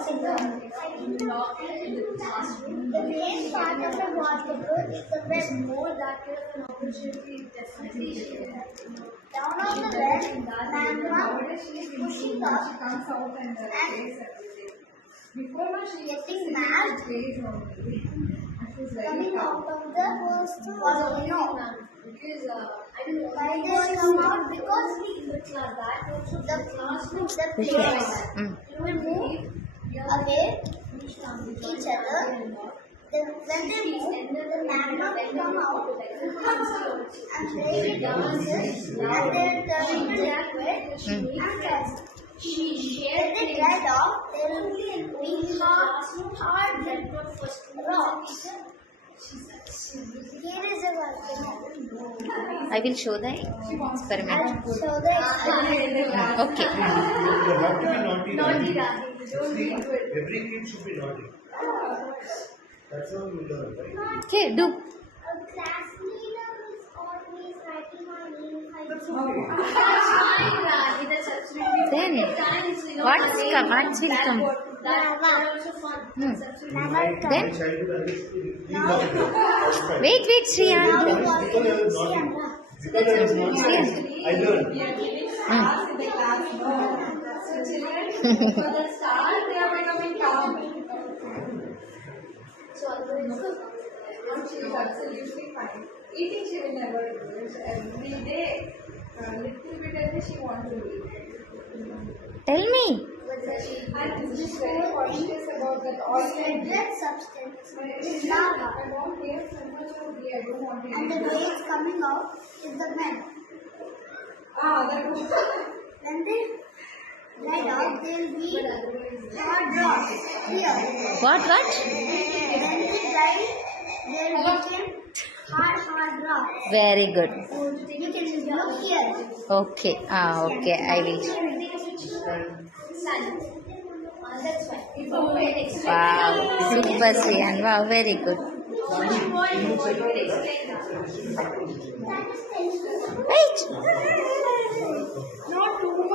The main part of the waterproof is the web. More that kind of an opportunity definitely down on the web, magma is pushing up and getting mad, coming out of the volcano. Because I don't know why they come out, because the players will move away each other. When they move, the magma will come out and they will gases and they will turn into liquid and gas. When they dry off, there will be hard rocks. Here is a volcano. I will show the experiment. I'll show the experiment. Okay. You have to be naughty. See, every kid should be naughty. That's how you learn, right? Okay, do. A class leader is always writing my name. Then what will come? My Then childhood understood. wait, Shriyan. Because I was naughty, I learned. She is absolutely fine. Eating she will never do. Every day, little bit as she wants to eat. Tell me. And she's very cautious about that oil and Red substance is I lava, don't hear so much of the I don't want to and the way it's coming out is the vent. that was When they dry out, there will be hard rocks here. What? When they dry, there will become hard rocks. Very good. You can look here. Okay. Okay. I will. That's why. Wow. Super, Shriyan. Wow. Very good. Wait. Not too much.